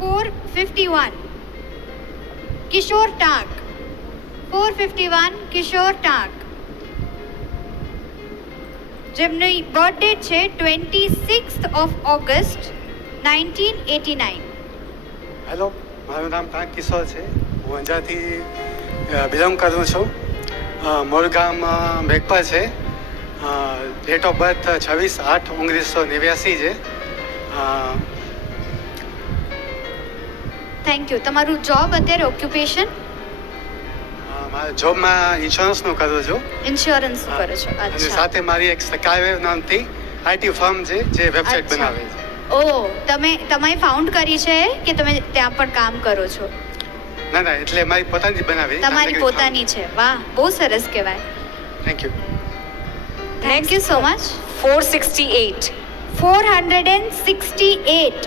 451 કિશોર ટાંક. 451 કિશોર ટાંક, જેમની બર્થડે છે 26th of August 1989. Hello, મારું નામ ટાંક કિશોર છે. હું અંજારથી બિલોંગ કરું છું. મારું ગામ મેઘપર છે. ડેટ ઓફ બર્થ 26/8/1989 છે. Thank you. તમારું જોબ અત્યારે ઓક્યુપેશન? મારા જોબમાં ઇન્સ્યોરન્સનું કરું છું. ઇન્સ્યોરન્સ કરો છો? અને અચ્છા. સાથે મારી એક સ્કાયવેવ નામથી આઈટી ફર્મ છે જે વેબસાઇટ અચ્છા. બનાવે છે. ઓ, તમે ફાઉન્ડ કરી છે કે તમે ત્યાં પણ કામ કરો છો? ના ના, એટલે મારી પોતાની બનાવી. તમારી પોતાની છે. વાહ, બહુ સરસ કહેવાય. Thank you. Thank you so much. 468. 468